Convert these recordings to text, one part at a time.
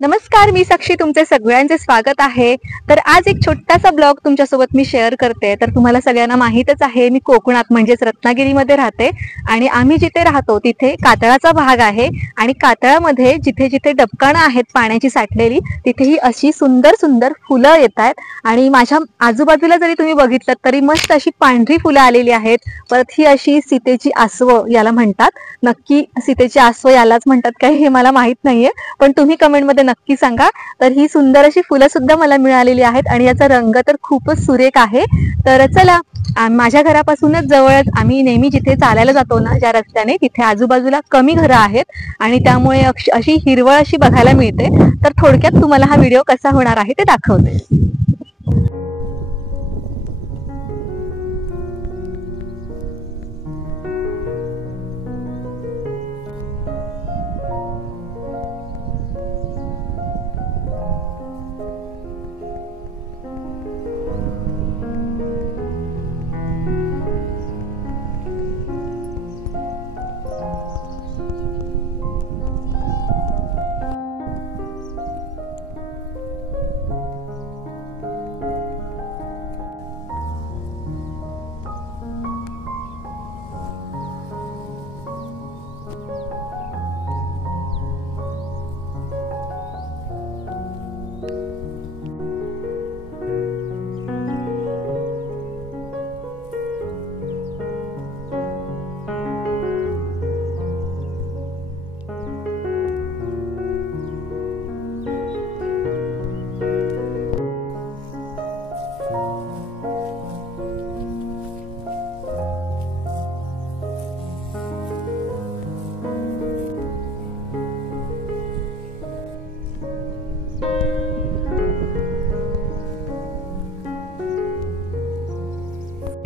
नमस्कार, मी साक्षी तुमचे सगळ्यांचे स्वागत आहे. तर आज एक छोटासा ब्लॉग तुमच्यासोबत मी शेअर करते. तर तुम्हाला सगळ्यांना माहीतच आहे, मी कोकणात म्हणजेच रत्नागिरीमध्ये राहते आणि आम्ही जिथे राहतो तिथे कातळाचा भाग आहे आणि कातळामध्ये जिथे जिथे डबकाणं आहेत पाण्याची साठलेली, तिथेही अशी सुंदर सुंदर फुलं येत आहेत आणि माझ्या आजूबाजूला जरी तुम्ही बघितलं तरी मस्त अशी पांढरी फुलं आलेली आहेत. परत ही अशी सीतेची आसवं याला म्हणतात. नक्की सीतेची आसवं यालाच म्हणतात काय हे मला माहित नाहीये, पण तुम्ही कमेंटमध्ये नक्की सांगा. तर ही सुंदर अशी फुलं सुद्धा मला मिळालेली आहेत आणि याचा रंग तर खूपच सुरेख आहे. तर चला, माझ्या घरापासूनच जवळच आम्ही नेहमी जिथे चालायला जातो ना ज्या रस्त्याने, तिथे आजूबाजूला कमी घरं आहेत आणि त्यामुळे अशी हिरवळ अशी बघायला मिळते. तर थोडक्यात तुम्हाला हा व्हिडिओ कसा होणार आहे ते दाखवते.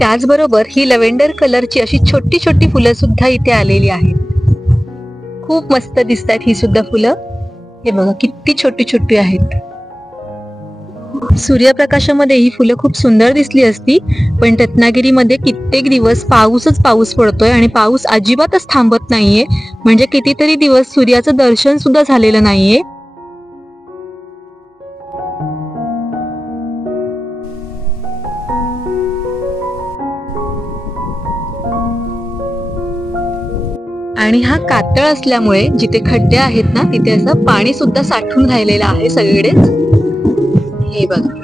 त्याचबरोबर ही लव्हेंडर कलरची अशी छोटी छोटी फुलं सुद्धा इथे आलेली आहेत. खूप मस्त दिसतात ही सुद्धा फुलं. हे बघा किती छोटी छोटी आहेत. सूर्यप्रकाशामध्ये ही फुलं खूप सुंदर दिसली असती, पण रत्नागिरीमध्ये कित्येक दिवस पाऊसच पाऊस पडतोय आणि पाऊस अजिबातच थांबत नाहीये. म्हणजे कितीतरी दिवस सूर्याचं दर्शन सुद्धा झालेलं नाहीये. आणि हा कातळ असल्यामुळे जिथे खड्डे आहेत ना तिथे असं पाणी सुद्धा साठून राहिलेलं आहे सगळीकडेच. हे बघा.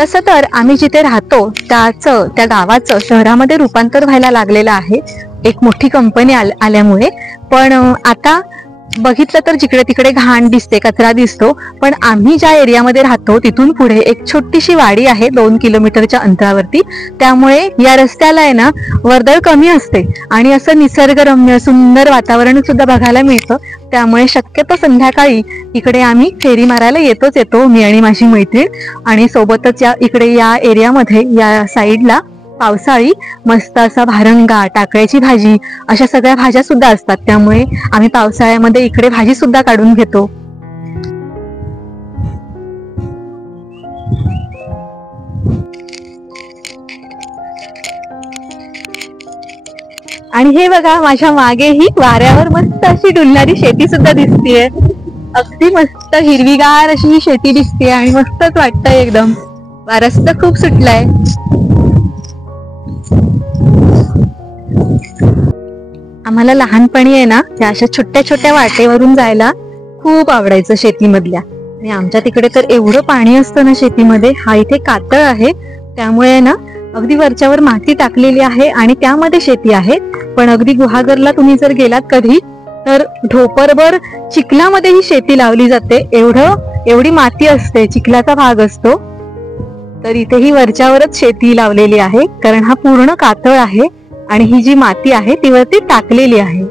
तसं तर आम्ही जिथे राहतो त्या गावाचं शहरामध्ये रूपांतर व्हायला लागलेलं आहे एक मोठी कंपनी आल्यामुळे. पण आता बघितलं तर जिकडे तिकडे घाण दिसते, कचरा दिसतो. पण आम्ही ज्या एरियामध्ये राहतो तिथून पुढे एक छोटीशी वाडी आहे 2 किलोमीटरच्या अंतरावरती. त्यामुळे या रस्त्याला आहे ना वर्दळ कमी असते आणि असं निसर्गरम्य सुंदर वातावरण सुद्धा बघायला मिळतं. त्यामुळे शक्यतो संध्याकाळी इकडे आम्ही फेरी मारायला येतो मी आणि माझी मैत्रीण. आणि सोबतच इकडे या एरियामध्ये या साईडला पावसाळी मस्त असा भारंगा, टाकळ्याची भाजी अशा सगळ्या भाज्या सुद्धा असतात. त्यामुळे आम्ही पावसाळ्यामध्ये इकडे भाजी सुद्धा काढून घेतो. आणि हे बघा माझ्या मागे ही वाऱ्यावर मस्त अशी डुलणारी शेती सुद्धा दिसतीये. अगदी मस्त हिरवीगार अशी ही शेती दिसते आणि मस्तच वाटतंय एकदम. वारा सुद्धा खूप सुटलाय. आम्हाला लहानपणी आहे ना त्या अशा छोट्या छोट्या वाटेवरून जायला खूप आवडायचं शेतीमधल्या. आणि आमच्या तिकडे तर एवढं पाणी असतं ना शेतीमध्ये. हा इथे कातळ आहे त्यामुळे ना अगदी वरच्यावर माती टाकलेली आहे आणि त्यामध्ये शेती आहे. पण अगदी गुहागरला तुम्ही जर गेलात कधी तर ढोपरभर चिखलामध्ये ही शेती लावली जाते. एवढी माती असते, चिखलाचा भाग असतो. तर इथेही वरच्यावरच शेती लावलेली आहे कारण हा पूर्ण कातळ आहे आणि ही जी माती आहे ती वरती टाकलेली आहे.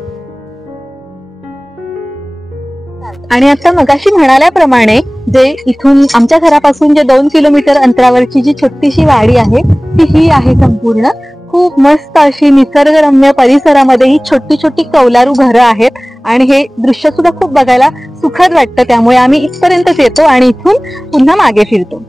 आणि आता मगाशी म्हणाल्याप्रमाणे जे इथून आमच्या घरापासून जे 2 किलोमीटर अंतरावरची जी छोटीशी वाडी आहे ती ही आहे संपूर्ण. खूप मस्त अशी निसर्गरम्य परिसरामध्ये ही छोटी छोटी कौलारू घरं आहेत आणि हे दृश्य सुद्धा खूप बघायला सुखद वाटतं. त्यामुळे आम्ही इथपर्यंतच येतो आणि इथून पुन्हा मागे फिरतो.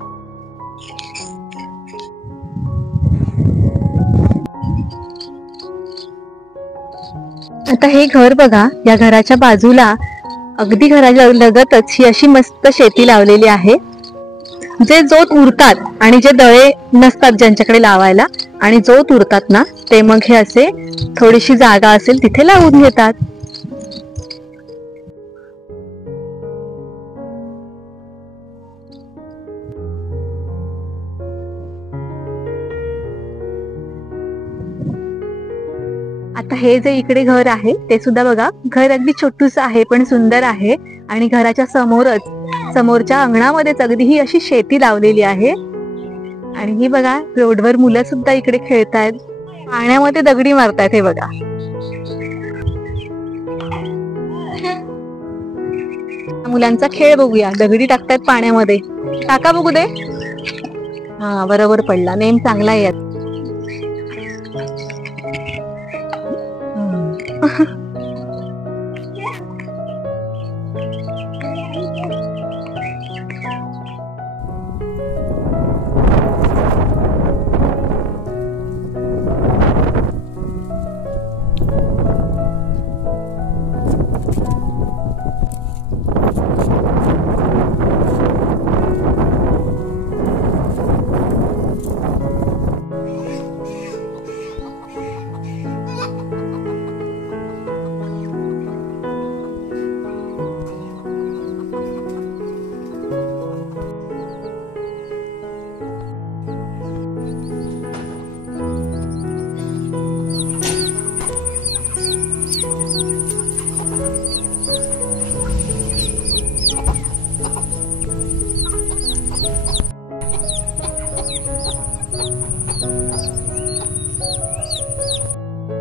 आता हे घर बघा, या घराच्या बाजूला अगदी घराच्या लगतच ही अशी मस्त शेती लावलेली आहे. जे जोत उरतात आणि जे दळे नसतात ज्यांच्याकडे लावायला आणि जोत उरतात ना ते मग हे असे थोडीशी जागा असेल तिथे लावून घेतात. आता हे जे इकडे घर आहे ते सुद्धा बघा, घर अगदी छोटूस आहे पण सुंदर आहे. आणि घराच्या समोरच्या अंगणामध्येच अगदी ही अशी शेती लावलेली आहे. आणि ही बघा रोडवर मुलं सुद्धा इकडे खेळतायत, पाण्यामध्ये दगडी मारतायत. हे बघा मुलांचा खेळ बघूया. दगडी टाकतायत पाण्यामध्ये. टाका बघू दे. हा बरोबर पडला. नेम चांगला आहे यात.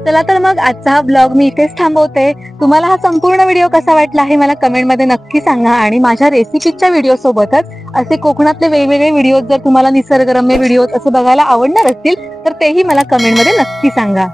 चला तर मग आजचा हा ब्लॉग मी इथेच थांबवते. तुम्हाला हा संपूर्ण व्हिडिओ कसा वाटला हे मला कमेंटमध्ये नक्की सांगा. आणि माझ्या रेसिपीच्या व्हिडिओ सोबतच असे कोकणातले वेगवेगळे व्हिडिओ जर तुम्हाला निसर्गरम्य व्हिडिओ असे बघायला आवडणार असतील तर तेही मला कमेंटमध्ये नक्की सांगा.